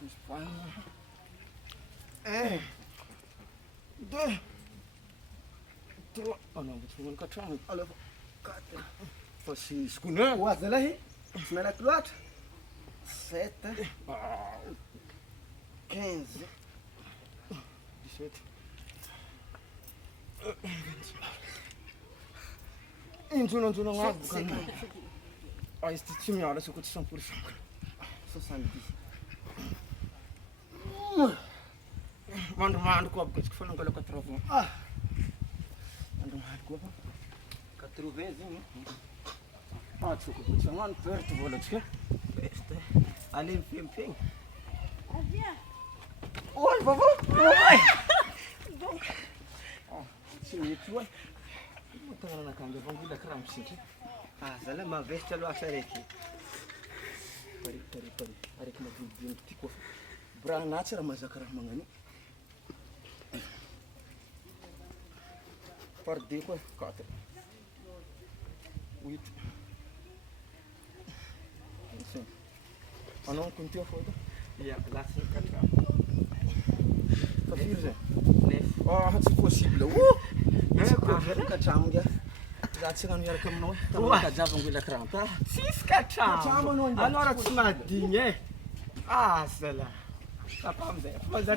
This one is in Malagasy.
2, 3. Oh non, tsy voan'ny katrano. Alefa 4. Fa sy skona. Ho azy lahy. Tsy menako loatra. 7, 15, 17. Injonanjona agnaby bokany. Izy tsy miala soko tsy 100%. 70. Mandrimandry koa bokany fa nangala 80. Ah, Mandrimandry koa fa. 80 zegny. Ah, tsoko tsy magnano perte vôlatsika. Peste. Ale mifempegny. Oi, vovô. Oi. Tsy mety oi. Tanana nakanga vangila karaha misintry. Ah, zalahy mavesitra loatra araiky. Pari. Araiky mavidividy ty koa fa. Branatsy raha mazaka raha magnano. Par deux koa 4. 8. Anao compter foto? Ia, lasa 4. Fa firy zay? 9. Ah, tsy possible. Katramo ngia. Za tsy rano miaraka aminao. Oa. Tajavako ila kranta. Tsisy katramo. Katramo anao. Anao raha tsy mahadigny e. Ah, zalahy. Papa amizay.